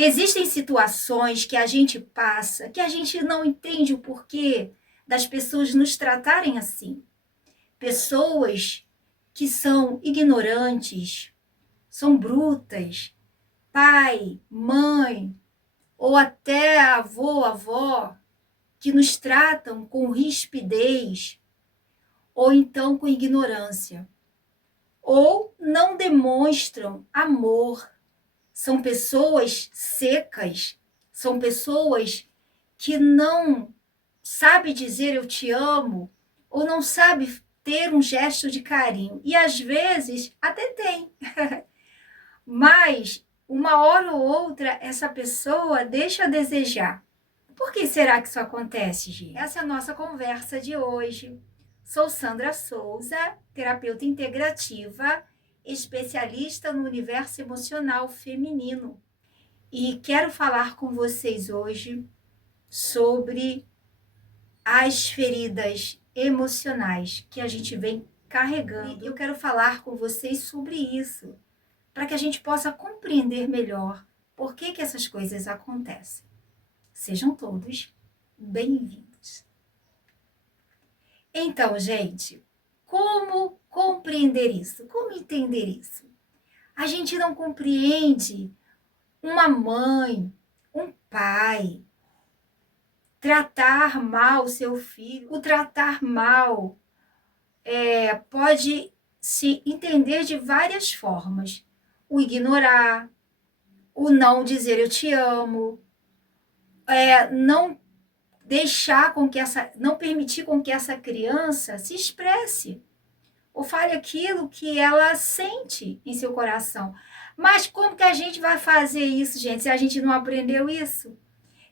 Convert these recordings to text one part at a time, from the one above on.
Existem situações que a gente passa, que a gente não entende o porquê das pessoas nos tratarem assim. Pessoas que são ignorantes, são brutas, pai, mãe ou até avô, avó, que nos tratam com rispidez ou então com ignorância, ou não demonstram amor. São pessoas secas, são pessoas que não sabe dizer eu te amo, ou não sabe ter um gesto de carinho. E às vezes até tem, mas uma hora ou outra essa pessoa deixa a desejar. Por que será que isso acontece, gente? Essa é a nossa conversa de hoje. Sou Sandra Souza, terapeuta integrativa, especialista no universo emocional feminino. E quero falar com vocês hoje sobre as feridas emocionais que a gente vem carregando. E eu quero falar com vocês sobre isso, para que a gente possa compreender melhor por que essas coisas acontecem. Sejam todos bem-vindos. Então, gente, como compreender isso? Como entender isso? A gente não compreende uma mãe, um pai, tratar mal seu filho. O tratar mal pode se entender de várias formas. O ignorar, o não dizer eu te amo, não deixar com que não permitir com que essa criança se expresse ou fale aquilo que ela sente em seu coração. Mas como que a gente vai fazer isso, gente, se a gente não aprendeu isso?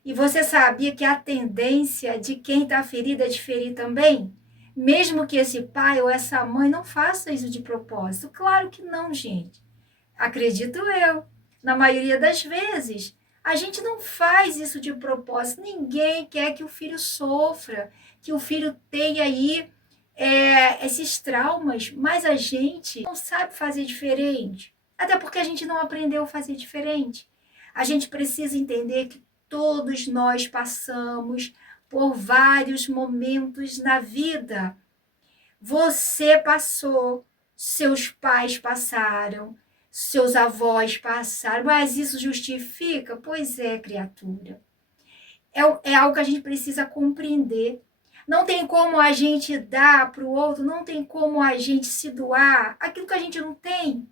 E você sabia que a tendência de quem está ferido é de ferir também? Mesmo que esse pai ou essa mãe não faça isso de propósito. Claro que não, gente. Acredito eu. Na maioria das vezes, a gente não faz isso de propósito. Ninguém quer que o filho sofra, que o filho tenha aí esses traumas, mas a gente não sabe fazer diferente. Até porque a gente não aprendeu a fazer diferente. A gente precisa entender que todos nós passamos por vários momentos na vida. Você passou, seus pais passaram, seus avós passaram, mas isso justifica? Pois é, criatura. É algo que a gente precisa compreender. Não tem como a gente dar para o outro, não tem como a gente se doar aquilo que a gente não tem.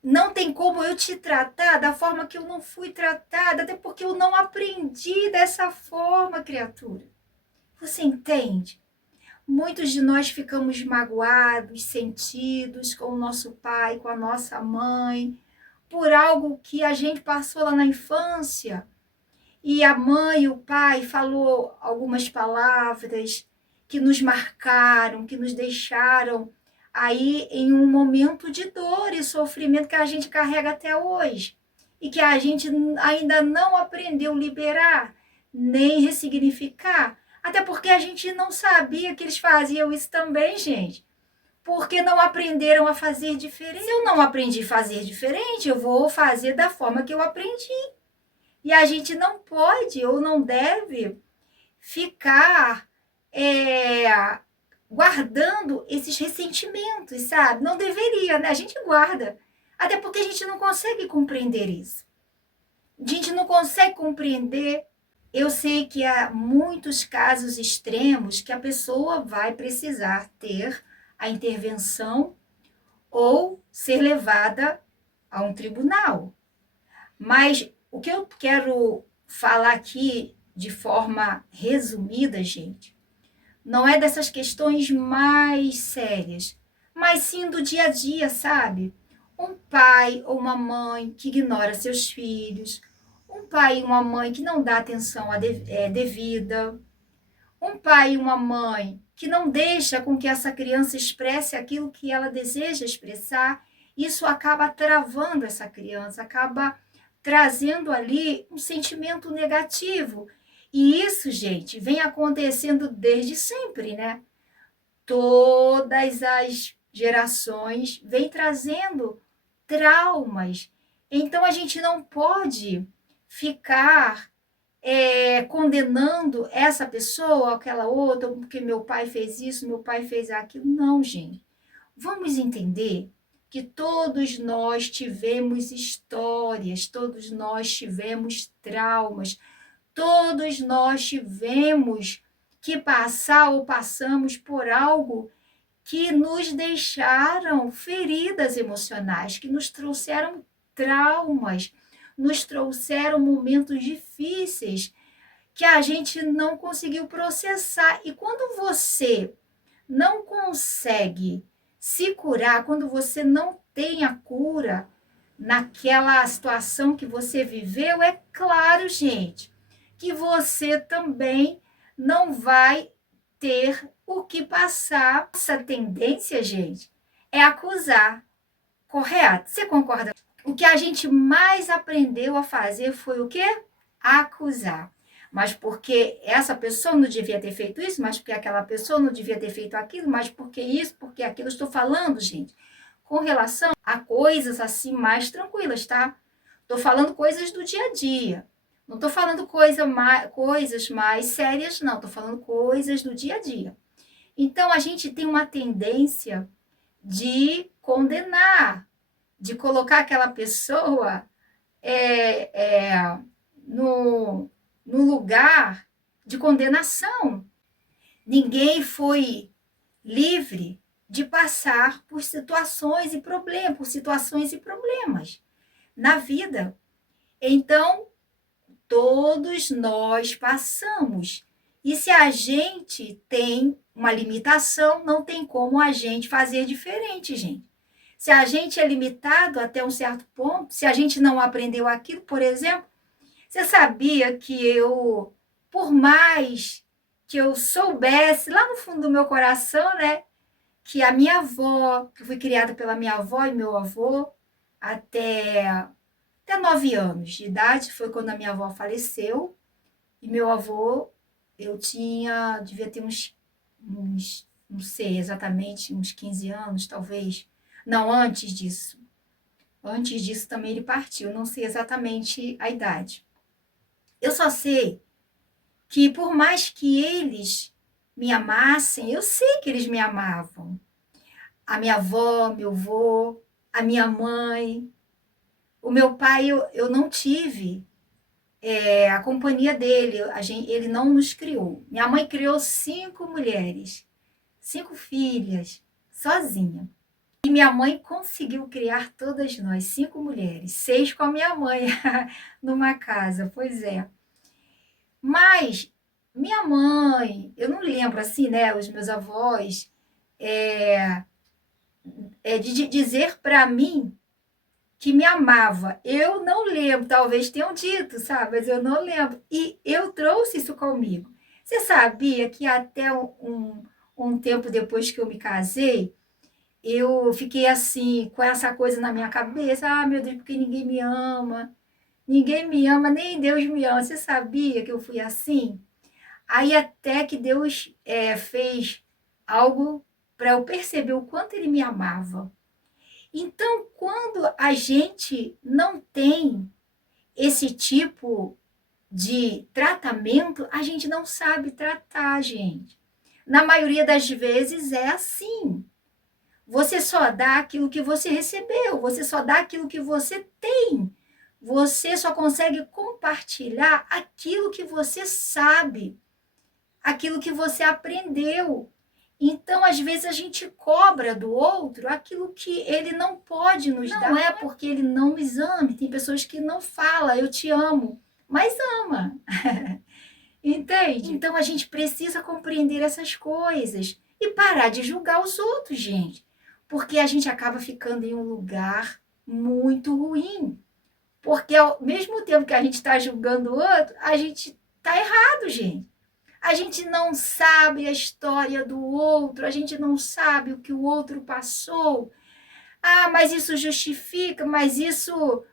Não tem como eu te tratar da forma que eu não fui tratada, até porque eu não aprendi dessa forma, criatura. Você entende? Muitos de nós ficamos magoados, sentidos com o nosso pai, com a nossa mãe, por algo que a gente passou lá na infância. E a mãe e o pai falou algumas palavras que nos marcaram, que nos deixaram aí em um momento de dor e sofrimento que a gente carrega até hoje. E que a gente ainda não aprendeu a liberar, nem ressignificar. Até porque a gente não sabia que eles faziam isso também, gente. Porque não aprenderam a fazer diferente. Se eu não aprendi a fazer diferente, eu vou fazer da forma que eu aprendi. E a gente não pode ou não deve ficar guardando esses ressentimentos, sabe? Não deveria, né? A gente guarda. Até porque a gente não consegue compreender isso. A gente não consegue compreender. Eu sei que há muitos casos extremos que a pessoa vai precisar ter a intervenção ou ser levada a um tribunal. Mas o que eu quero falar aqui de forma resumida, gente, não é dessas questões mais sérias, mas sim do dia a dia, sabe? Um pai ou uma mãe que ignora seus filhos, um pai e uma mãe que não dá atenção devida, um pai e uma mãe que não deixa com que essa criança expresse aquilo que ela deseja expressar, isso acaba travando essa criança, acaba trazendo ali um sentimento negativo. E isso, gente, vem acontecendo desde sempre, né? Todas as gerações vêm trazendo traumas. Então a gente não pode ficar condenando essa pessoa, aquela outra, porque meu pai fez isso, meu pai fez aquilo. Não, gente. Vamos entender que todos nós tivemos histórias, todos nós tivemos traumas, todos nós tivemos que passar ou passamos por algo que nos deixaram feridas emocionais, que nos trouxeram traumas, nos trouxeram momentos difíceis que a gente não conseguiu processar. E quando você não consegue se curar, quando você não tem a cura naquela situação que você viveu, é claro, gente, que você também não vai ter o que passar. Essa tendência, gente, é acusar, correto? Você concorda? O que a gente mais aprendeu a fazer foi o quê? Acusar. Mas porque essa pessoa não devia ter feito isso, mas porque aquela pessoa não devia ter feito aquilo, mas porque isso, porque aquilo. Estou falando, gente, com relação a coisas assim mais tranquilas, tá? Estou falando coisas do dia a dia. Não estou falando coisas mais sérias, não. Estou falando coisas do dia a dia. Então, a gente tem uma tendência de condenar, de colocar aquela pessoa no, no lugar de condenação. Ninguém foi livre de passar por situações e problemas na vida. Então, todos nós passamos. E se a gente tem uma limitação, não tem como a gente fazer diferente, gente. Se a gente é limitado até um certo ponto, se a gente não aprendeu aquilo, por exemplo, você sabia que por mais que eu soubesse, lá no fundo do meu coração, né, que a minha avó, que eu fui criada pela minha avó e meu avô, até 9 anos de idade, foi quando a minha avó faleceu, e meu avô, devia ter não sei exatamente, uns 15 anos, talvez. Não, antes disso. Antes disso também ele partiu, não sei exatamente a idade. Eu só sei que por mais que eles me amassem, eu sei que eles me amavam. A minha avó, meu avô, a minha mãe, o meu pai, eu não tive a companhia dele, ele não nos criou. Minha mãe criou 5 mulheres, 5 filhas, sozinha. E minha mãe conseguiu criar todas nós, 5 mulheres, 6 com a minha mãe, numa casa, pois é. Mas minha mãe, eu não lembro assim, né, os meus avós, de dizer para mim que me amava. Eu não lembro, talvez tenham dito, sabe? Mas eu não lembro. E eu trouxe isso comigo. Você sabia que até um tempo depois que eu me casei, eu fiquei assim, com essa coisa na minha cabeça: ah, meu Deus, porque ninguém me ama. Ninguém me ama, nem Deus me ama. Você sabia que eu fui assim? Aí até que Deus fez algo para eu perceber o quanto Ele me amava. Então, quando a gente não tem esse tipo de tratamento, a gente não sabe tratar, gente. Na maioria das vezes é assim. Você só dá aquilo que você recebeu, você só dá aquilo que você tem. Você só consegue compartilhar aquilo que você sabe, aquilo que você aprendeu. Então, às vezes, a gente cobra do outro aquilo que ele não pode nos dar. Não é porque ele não nos ame. Tem pessoas que não falam, eu te amo, mas ama. Entende? Então, a gente precisa compreender essas coisas e parar de julgar os outros, gente. Porque a gente acaba ficando em um lugar muito ruim. Porque ao mesmo tempo que a gente está julgando o outro, a gente está errado, gente. A gente não sabe a história do outro, a gente não sabe o que o outro passou. Ah, mas isso justifica, mas isso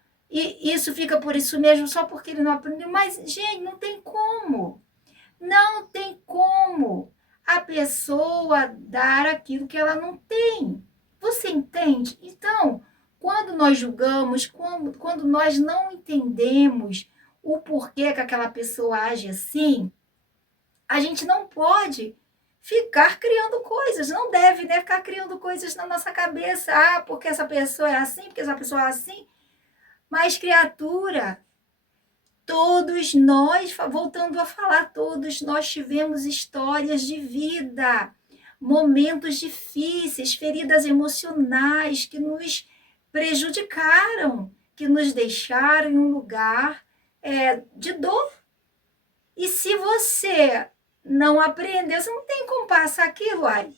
fica por isso mesmo só porque ele não aprendeu. Mas, gente, não tem como. Não tem como a pessoa dar aquilo que ela não tem. Você entende? Então, quando nós julgamos, quando nós não entendemos o porquê que aquela pessoa age assim, a gente não pode ficar criando coisas, não deve, né, ficar criando coisas na nossa cabeça. Ah, porque essa pessoa é assim, porque essa pessoa é assim. Mas, criatura, todos nós, voltando a falar, todos nós tivemos histórias de vida, momentos difíceis, feridas emocionais que nos prejudicaram, que nos deixaram em um lugar de dor. E se você não aprendeu, você não tem como passar aquilo, ai.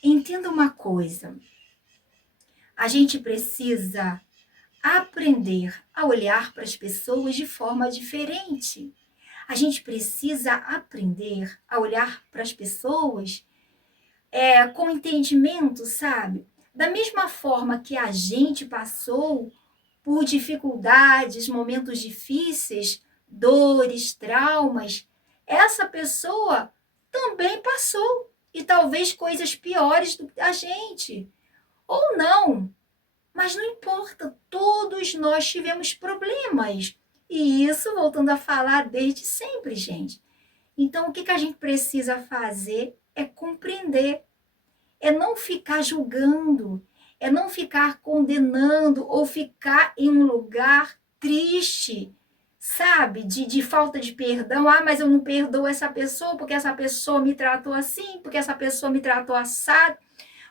Entenda uma coisa, a gente precisa aprender a olhar para as pessoas de forma diferente. A gente precisa aprender a olhar para as pessoas com entendimento, sabe? Da mesma forma que a gente passou por dificuldades, momentos difíceis, dores, traumas, essa pessoa também passou. E talvez coisas piores do que a gente. Ou não. Mas não importa, todos nós tivemos problemas. E isso, voltando a falar, desde sempre, gente. Então, o que a gente precisa fazer é compreender, é não ficar julgando, é não ficar condenando ou ficar em um lugar triste, sabe? De falta de perdão. Ah, mas eu não perdoo essa pessoa porque essa pessoa me tratou assim, porque essa pessoa me tratou assado,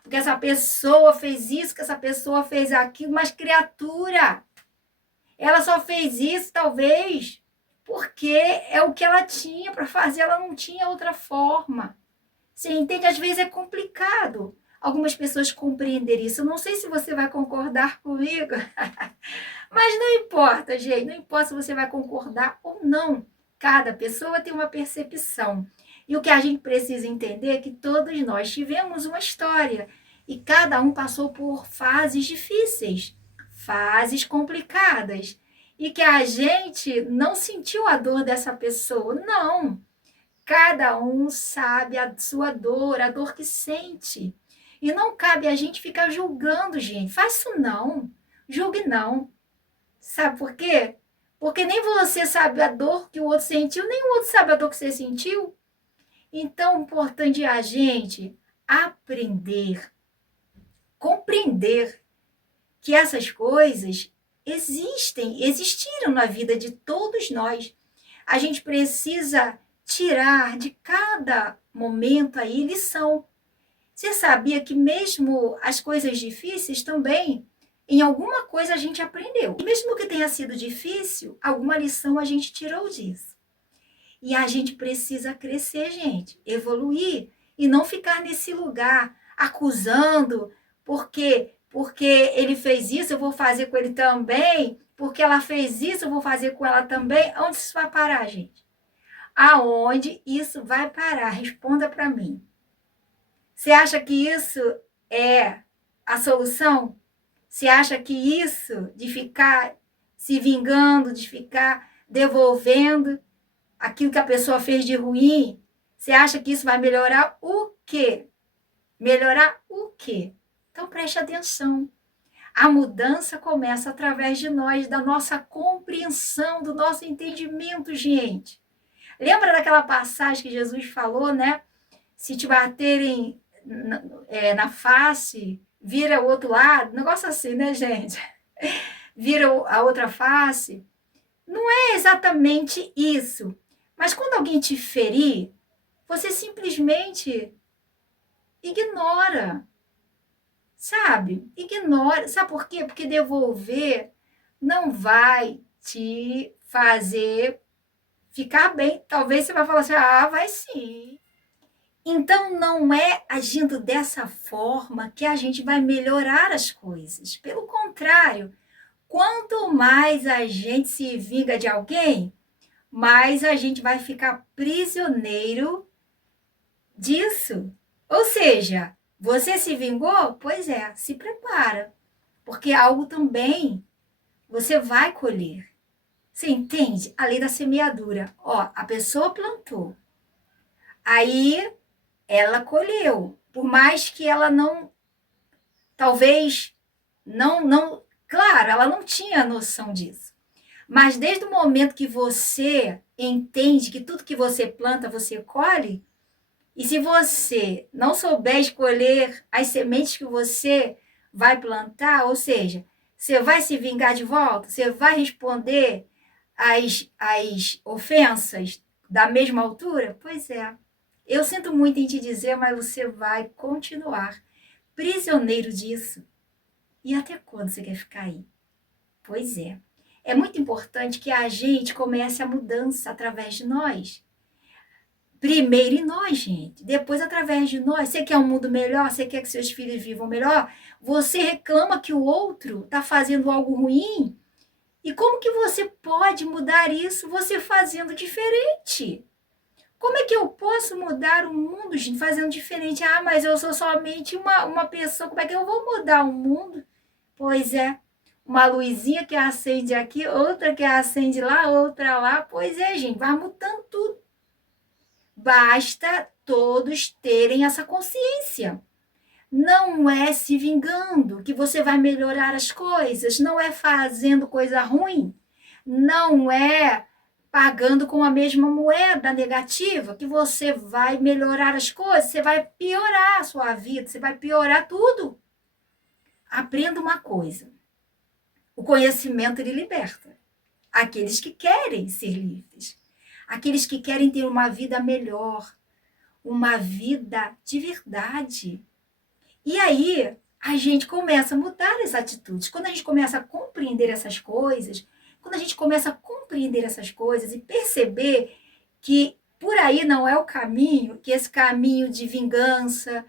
porque essa pessoa fez isso, que essa pessoa fez aquilo. Mas, criatura, ela só fez isso, talvez, porque é o que ela tinha para fazer, ela não tinha outra forma. Você entende? Às vezes é complicado algumas pessoas compreenderem isso. Eu não sei se você vai concordar comigo, mas não importa, gente. Não importa se você vai concordar ou não. Cada pessoa tem uma percepção. E o que a gente precisa entender é que todos nós tivemos uma história. E cada um passou por fases difíceis, fases complicadas. E que a gente não sentiu a dor dessa pessoa. Não. Cada um sabe a sua dor, a dor que sente. E não cabe a gente ficar julgando, gente. Faz isso não. Julgue não. Sabe por quê? Porque nem você sabe a dor que o outro sentiu, nem o outro sabe a dor que você sentiu. Então, o importante é a gente aprender, compreender que essas coisas existiram na vida de todos nós. A gente precisa tirar de cada momento aí lição. Você sabia que mesmo as coisas difíceis também, em alguma coisa a gente aprendeu. E mesmo que tenha sido difícil, alguma lição a gente tirou disso. E a gente precisa crescer, gente, evoluir e não ficar nesse lugar acusando, porque ele fez isso, eu vou fazer com ele também, porque ela fez isso, eu vou fazer com ela também. Onde isso vai parar, gente? Aonde isso vai parar? Responda para mim. Você acha que isso é a solução? Você acha que isso de ficar se vingando, de ficar devolvendo aquilo que a pessoa fez de ruim, você acha que isso vai melhorar o quê? Melhorar o quê? Então preste atenção. A mudança começa através de nós, da nossa compreensão, do nosso entendimento, gente. Lembra daquela passagem que Jesus falou, né? Se te baterem na face, vira o outro lado. Negócio assim, né, gente? Vira a outra face. Não é exatamente isso. Mas quando alguém te ferir, você simplesmente ignora. Sabe? Ignora. Sabe por quê? Porque devolver não vai te fazer ficar bem. Talvez você vai falar assim, ah, vai sim. Então, não é agindo dessa forma que a gente vai melhorar as coisas. Pelo contrário, quanto mais a gente se vinga de alguém, mais a gente vai ficar prisioneiro disso. Ou seja, você se vingou? Pois é, se prepara, porque algo também você vai colher. Você entende? A lei da semeadura. Ó, a pessoa plantou, aí ela colheu. Por mais que ela não, talvez, claro, ela não tinha noção disso. Mas desde o momento que você entende que tudo que você planta, você colhe, e se você não souber escolher as sementes que você vai plantar, ou seja, você vai se vingar de volta, você vai responder às ofensas da mesma altura? Pois é. Eu sinto muito em te dizer, mas você vai continuar prisioneiro disso. E até quando você quer ficar aí? Pois é. É muito importante que a gente comece a mudança através de nós. Primeiro em nós, gente. Depois através de nós. Você quer um mundo melhor? Você quer que seus filhos vivam melhor? Você reclama que o outro está fazendo algo ruim? E como que você pode mudar isso você fazendo diferente? Como é que eu posso mudar o mundo, gente, fazendo diferente? Ah, mas eu sou somente uma pessoa. Como é que eu vou mudar o mundo? Pois é. Uma luzinha que acende aqui, outra que acende lá, outra lá. Pois é, gente, vai mudando tudo. Basta todos terem essa consciência. Não é se vingando que você vai melhorar as coisas, não é fazendo coisa ruim, não é pagando com a mesma moeda negativa que você vai melhorar as coisas, você vai piorar a sua vida, você vai piorar tudo. Aprenda uma coisa: o conhecimento ele liberta aqueles que querem ser livres, aqueles que querem ter uma vida melhor, uma vida de verdade. E aí a gente começa a mudar as atitudes. Quando a gente começa a compreender essas coisas, quando a gente começa a compreender essas coisas e perceber que por aí não é o caminho, que esse caminho de vingança,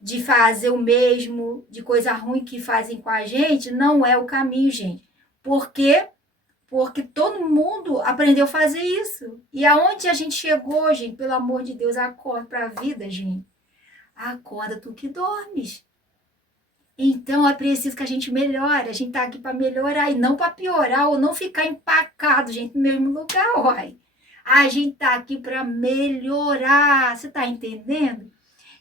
de fazer o mesmo, de coisa ruim que fazem com a gente, não é o caminho, gente. Por quê? Porque todo mundo aprendeu a fazer isso. E aonde a gente chegou, gente, pelo amor de Deus, acorda para a vida, gente. Acorda tu que dormes. Então é preciso que a gente melhore. A gente tá aqui para melhorar e não para piorar ou não ficar empacado, gente, no mesmo lugar, uai. A gente tá aqui para melhorar. Você tá entendendo?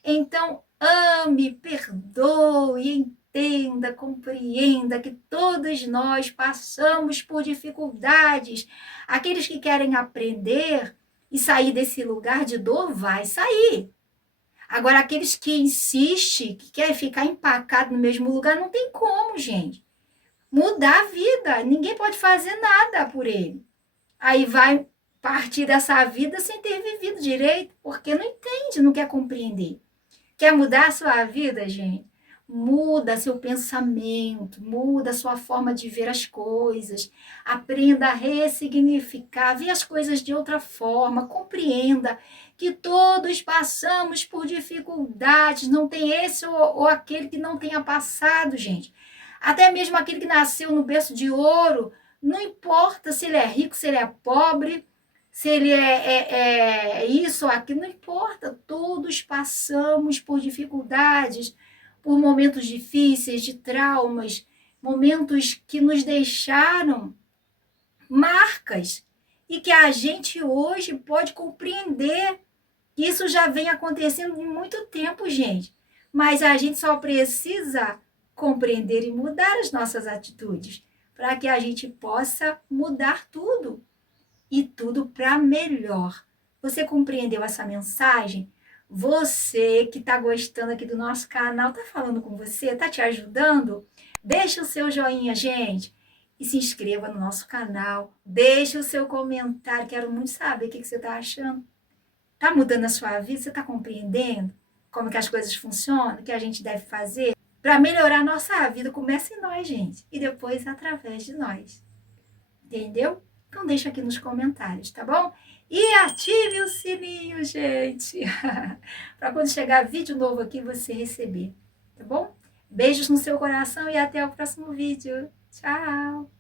Então, ame, perdoe, entenda, compreenda que todos nós passamos por dificuldades. Aqueles que querem aprender e sair desse lugar de dor, vai sair. Agora, aqueles que insistem, que querem ficar empacado no mesmo lugar, não tem como, gente. Mudar a vida, ninguém pode fazer nada por ele. Aí vai partir dessa vida sem ter vivido direito, porque não entende, não quer compreender. Quer mudar a sua vida, gente? Muda seu pensamento, muda a sua forma de ver as coisas, aprenda a ressignificar, ver as coisas de outra forma, compreenda que todos passamos por dificuldades, não tem esse ou aquele que não tenha passado, gente. Até mesmo aquele que nasceu no berço de ouro, não importa se ele é rico, se ele é pobre, se ele é isso ou aquilo, não importa, todos passamos por dificuldades, por momentos difíceis, de traumas, momentos que nos deixaram marcas e que a gente hoje pode compreender que isso já vem acontecendo em muito tempo, gente. Mas a gente só precisa compreender e mudar as nossas atitudes para que a gente possa mudar tudo e tudo para melhor. Você compreendeu essa mensagem? Você que está gostando aqui do nosso canal, está falando com você? Está te ajudando? Deixa o seu joinha, gente. E se inscreva no nosso canal. Deixa o seu comentário. Quero muito saber o que você está achando. Está mudando a sua vida? Você está compreendendo como que as coisas funcionam? O que a gente deve fazer? Para melhorar a nossa vida, começa em nós, gente. E depois através de nós. Entendeu? Então deixa aqui nos comentários, tá bom? E ative o sininho, gente, para quando chegar vídeo novo aqui você receber, tá bom? Beijos no seu coração e até o próximo vídeo. Tchau!